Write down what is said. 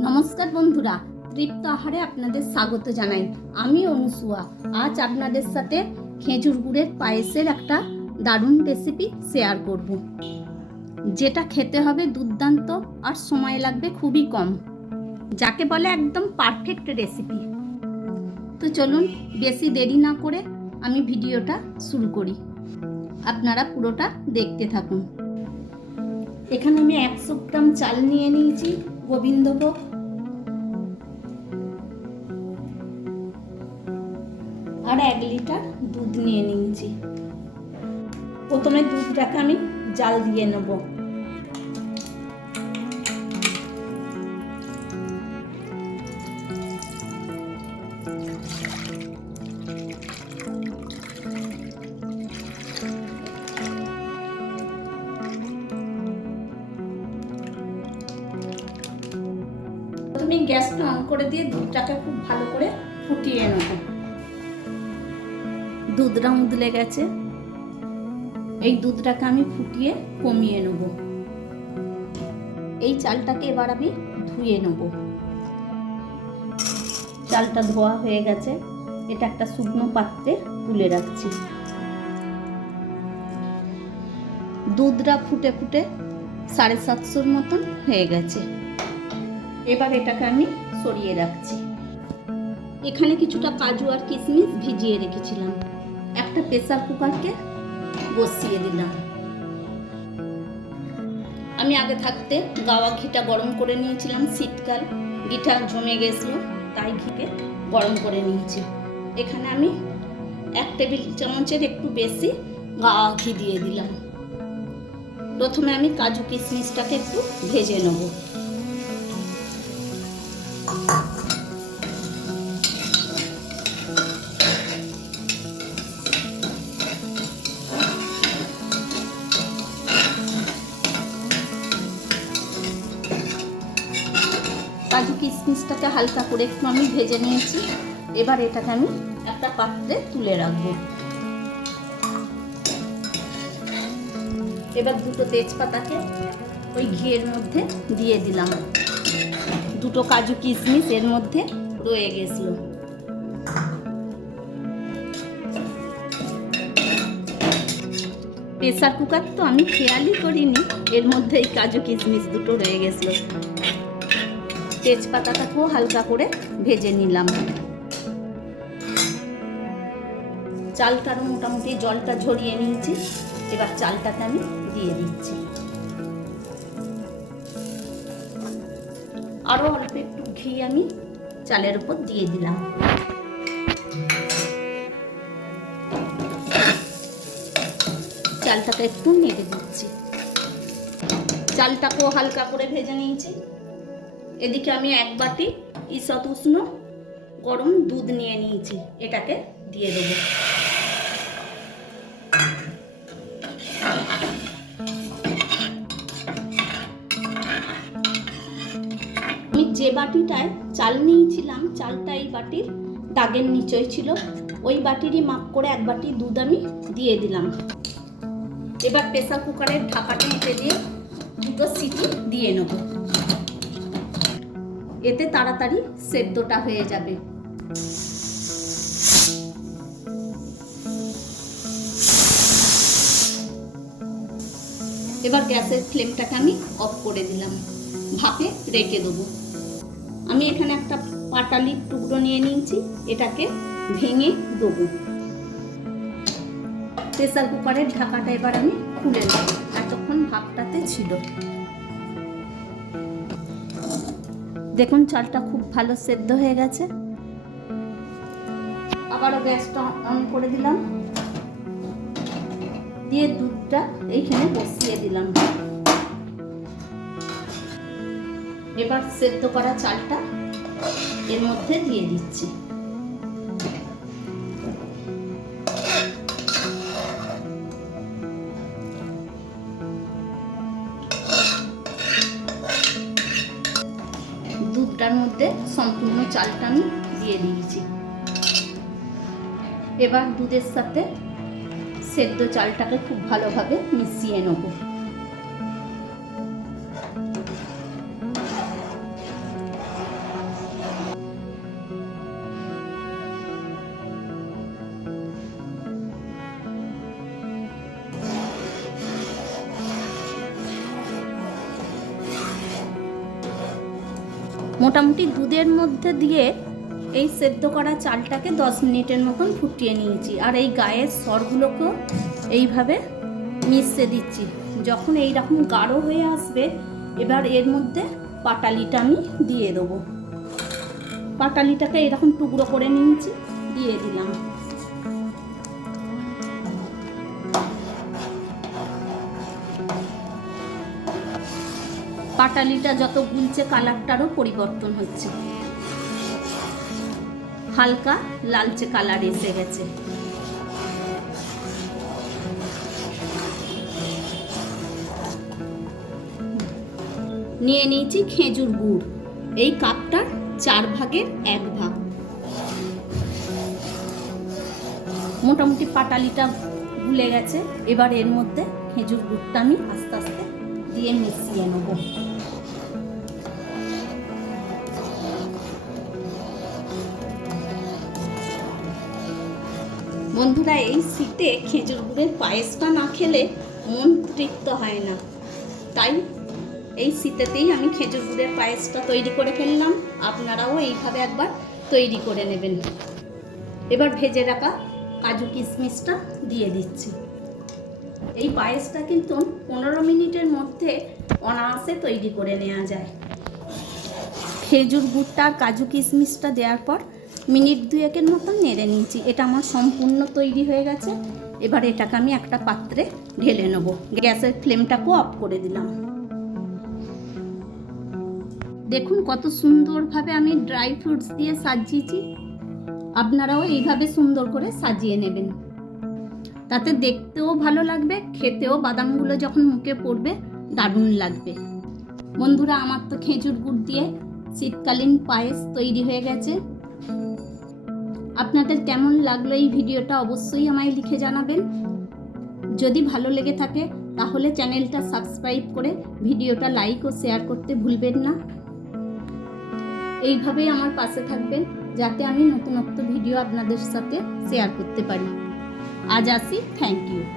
নমস্কার বন্ধুরা, তৃপ্ত আহারে আপনাদের স্বাগত জানাই। আমি অনুসুয়া। আজ আপনাদের সাথে খেজুর গুড়ের পায়েসের একটা দারুণ রেসিপি শেয়ার করব। যেটা খেতে হবে দুর্দান্ত আর সময় লাগবে খুবই কম। যাকে বলে একদম পারফেক্ট রেসিপি তো চলুন, বেশি দেরি না করে আমি ভিডিওটা শুরু করি। আপনারা পুরোটা দেখতে থাকুন। এখানে আমি একশো গ্রাম চাল নিয়ে নিয়েছি, গোবিন্দভোগ। আর এক লিটার দুধ নিয়ে নিয়েছি। প্রথমে দুধটাকে আমি জাল দিয়ে নেব। তুমি গ্যাসটা অন করে দিয়ে দুধটাকে খুব ভালো করে ফুটিয়ে নেব। দুধটা উদলে গেছে। এই দুধটাকে আমি ফুটিয়ে কমিয়ে নেব। এই চালটাকে এবার আমি ধুয়ে নেব। চালটা ধোয়া হয়ে গেছে। এটা একটা শুকনো পাত্রে তুলে রাখছি। দুধটা ফুটে ফুটে সাড়ে সাতশোর মতন হয়ে গেছে। এবার এটাকে আমি সরিয়ে রাখছি। এখানে কিছুটা কাজু আর কিশমিশ ভিজিয়ে রেখেছিলাম। একটা প্রেসার কুকারকে বসিয়ে দিলাম। আমি আগে থাকতে গাওয়া ঘিটা গরম করে নিয়েছিলাম, শীতকাল। ঘিটা জমে গেছিল, তাই ঘিকে গরম করে নিয়েছি। এখানে আমি এক টেবিল চামচের একটু বেশি গাওয়া ঘি দিয়ে দিলাম। প্রথমে আমি কাজু কিশমিশটাকে একটু ভেজে নেব। কাজু কিশমিশটাকে হালকা করে একটু আমি ভেজে নিয়েছি। এবার এটাকে আমি একটা পাত্রে তুলে রাখব। এবার দুটো তেজপাতাকে ওই ঘিয়ের মধ্যে দিয়ে দিলাম। দুটো কাজু কিশমিশ এর মধ্যে রয়ে গেছিল। প্রেসার কুকার তো আমি খেয়ালই করিনি, এর মধ্যে এই কাজু কিশমিশ দুটো রয়ে গেছিল। তেজপাতাটাকেও হালকা করে ভেজে নিলাম। চালটার মোটামুটি জলটা ঝরিয়ে নিয়েছি। এবার চালটাকে আমি দিয়ে দিচ্ছি। আরও অল্প একটু ঘি আমি চালের উপর দিয়ে দিলাম। চালটাকে একটু নেড়ে দিচ্ছি। চালটাকেও হালকা করে ভেজে নিয়েছি। এদিকে আমি এক বাটি ঈষৎ উষ্ণ গরম দুধ নিয়ে নিয়েছি, এটাকে দিয়ে দেবো। আমি যে বাটিটায় চাল নিয়েছিলাম, চালটা এই বাটির দাগের নিচয় ছিল। ওই বাটিরই মাপ করে এক বাটি দুধ আমি দিয়ে দিলাম। এবার প্রেসার কুকারের ঢাকাটা এঁটে দিয়ে দুটো সিটি দিয়ে নেব। এতে তাড়াতাড়ি সেদ্ধটা হয়ে যাবে। এবার গ্যাসের ফ্লেমটাকে আমি অফ করে দিলাম। ভাপে রেখে দেবো। আমি এখানে একটা পাটালির টুকরো নিয়ে নিয়েছি, এটাকে ভেঙে দেবো। প্রেসার কুকারের ঢাকাটা এবার আমি খুলে নেব, এতক্ষণ ভাপটাতে ছিল। দেখুন, চালটা খুব ভালো সেদ্ধ হয়ে গেছে। আবারও গ্যাসটা অন করে দিলাম। দিয়ে দুধটা এইখানে বসিয়ে দিলাম। এবার সেদ্ধ করা চালটা এর মধ্যে দিয়ে দিচ্ছি। সম্পূর্ণ চালটা আমি দিয়ে দিয়েছি। এবার দুধের সাথে সেদ্ধ চালটাকে খুব ভালোভাবে মিশিয়ে নেব। মোটামুটি দুধের মধ্যে দিয়ে এই সেদ্ধ করা চালটাকে দশ মিনিটের মতন ফুটিয়ে নিয়েছি। আর এই গায়ের স্বরগুলোকেও এইভাবে মিশিয়ে দিচ্ছি। যখন এই রকম গাঢ় হয়ে আসবে, এবার এর মধ্যে পাটালিটা আমি দিয়ে দেবো। পাটালিটাকে এরকম টুকরো করে নিয়েছি, দিয়ে দিলাম। পাটালিটা যত গুলছে, কালারটারও পরিবর্তন হচ্ছে। হালকা লালচে কালার এসে গেছে। নিয়ে নিয়েছি খেজুর গুড়। এই কাপটার চার ভাগের এক ভাগ। মোটামুটি পাটালিটা গুলে গেছে। এবার এর মধ্যে খেজুর গুড়টা আমি আস্তে আস্তে দিয়ে মিশিয়ে নেব। বন্ধুরা, এই শীতে খেজুর গুড়ের পায়েসটা না খেলে মন তৃপ্ত হয় না। তাই এই শীতেতেই আমি খেজুর গুড়ের পায়েসটা তৈরি করে ফেললাম। আপনারাও এইভাবে একবার তৈরি করে নেবেন। এবার ভেজে রাখা কাজু কিশমিশটা দিয়ে দিচ্ছি। এই পায়েসটা কিন্তু পনেরো মিনিটের মধ্যে অনায়াসে তৈরি করে নেওয়া যায়। খেজুর গুড়টা, কাজু কিশমিশটা দেওয়ার পর মিনিট দুয়েকের মতন নেড়ে নিয়েছি। এটা আমার সম্পূর্ণ তৈরি হয়ে গেছে। এবার এটাকে আমি একটা পাত্রে ঢেলে নেব। গ্যাসের ফ্লেমটাকেও অফ করে দিলাম। দেখুন কত সুন্দরভাবে আমি ড্রাই ফ্রুটস দিয়ে সাজিয়েছি। আপনারাও এইভাবে সুন্দর করে সাজিয়ে নেবেন। তাতে দেখতেও ভালো লাগবে, খেতেও বাদামগুলো যখন মুখে পড়বে, দারুণ লাগবে। বন্ধুরা, আমার তো খেজুর গুড় দিয়ে শীতকালীন পায়েস তৈরি হয়ে গেছে। আপনাদের কেমন লাগল এই ভিডিওটা অবশ্যই আমায় লিখে জানাবেন। যদি ভালো লেগে থাকে, তাহলে চ্যানেলটা সাবস্ক্রাইব করে ভিডিওটা লাইক ও শেয়ার করতে ভুলবেন না। এইভাবেই আমার পাশে থাকবেন, যাতে আমি নতুনত্ব ভিডিও আপনাদের সাথে শেয়ার করতে পারি। আজ আসি থ্যাংক ইউ